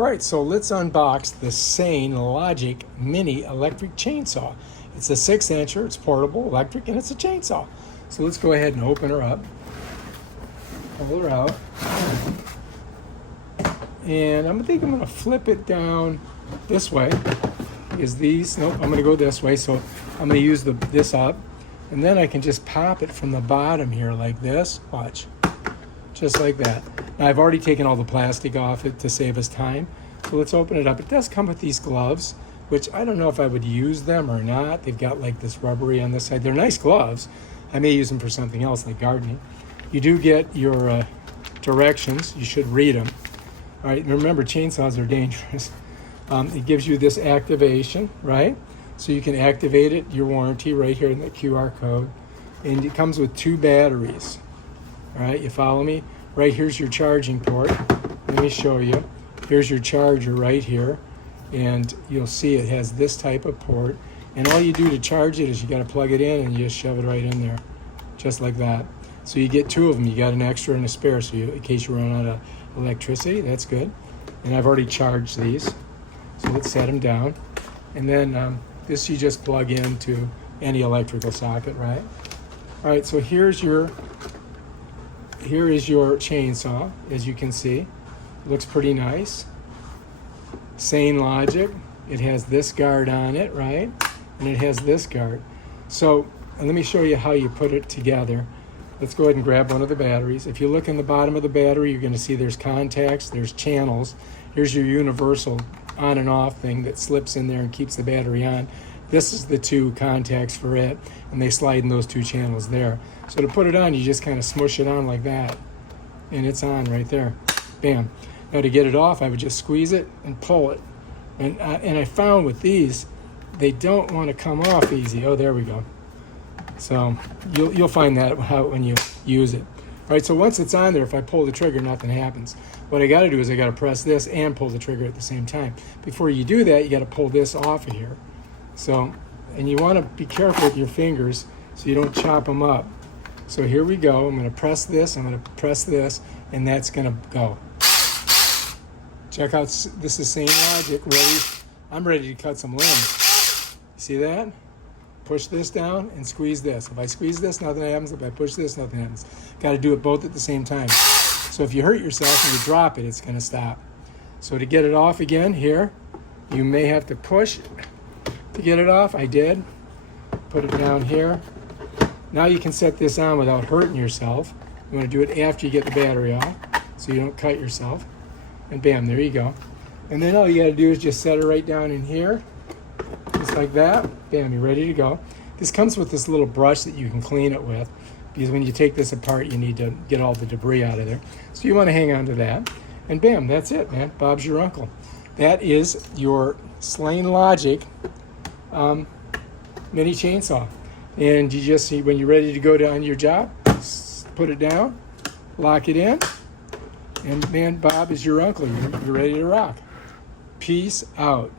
Alright, so let's unbox the Sainlogic Mini Electric Chainsaw. It's a 6-incher, it's portable, electric, and it's a chainsaw. So let's go ahead and open her up. Pull her out. And I think I'm going to flip it down this way. Because nope, I'm going to go this way. So I'm going to use this up. And then I can just pop it from the bottom here like this. Watch. Just like that. Now I've already taken all the plastic off it to save us time. So let's open it up. It does come with these gloves, which I don't know if I would use them or not. They've got like this rubbery on this side. They're nice gloves. I may use them for something else like gardening. You do get your directions. You should read them. All right, and remember, chainsaws are dangerous. It gives you this activation, right? So you can activate it, your warranty right here in the QR code. And it comes with 2 batteries. All right, you follow me? Right here's your charging port. Let me show you. Here's your charger right here. And you'll see it has this type of port. And all you do to charge it is you got to plug it in and you just shove it right in there. Just like that. So you get 2 of them. You got an extra and a spare, so in case you run out of electricity, that's good. And I've already charged these. So let's set them down. And then this you just plug into any electrical socket, right? All right, so here is your chainsaw, as you can see. It looks pretty nice. Sainlogic. It has this guard on it, right? And it has this guard. So let me show you how you put it together. Let's go ahead and grab one of the batteries. If you look in the bottom of the battery, you're going to see there's contacts, there's channels. Here's your universal on and off thing that slips in there and keeps the battery on. This is the 2 contacts for it, and they slide in those 2 channels there. So to put it on, you just kind of smush it on like that, and it's on right there. Bam. Now to get it off, I would just squeeze it and pull it. And I found with these, they don't want to come off easy. Oh, there we go. So you'll find that out when you use it. All right, so once it's on there, if I pull the trigger, nothing happens. What I got to do is I got to press this and pull the trigger at the same time. Before you do that, you got to pull this off of here. So, and you want to be careful with your fingers so you don't chop them up. So here we go. I'm going to press this, I'm going to press this, and that's going to go. Check out, this is Sainlogic ready. I'm ready to cut some limbs. See that? Push this down and squeeze this. If I squeeze this, nothing happens. If I push this, nothing happens. Got to do it both at the same time. So if you hurt yourself and you drop it, it's going to stop. So to get it off again here, you may have to push to get it off. I did. Put it down here. Now you can set this on without hurting yourself. You want to do it after you get the battery off so you don't cut yourself. And bam, there you go. And then all you got to do is just set it right down in here. Just like that. Bam, you're ready to go. This comes with this little brush that you can clean it with, because when you take this apart, you need to get all the debris out of there. So you want to hang on to that. And bam, that's it, man. Bob's your uncle. That is your Sainlogic mini chainsaw. And you just see when you're ready to go down your job, put it down, lock it in, and man, Bob is your uncle. You're ready to rock. Peace out.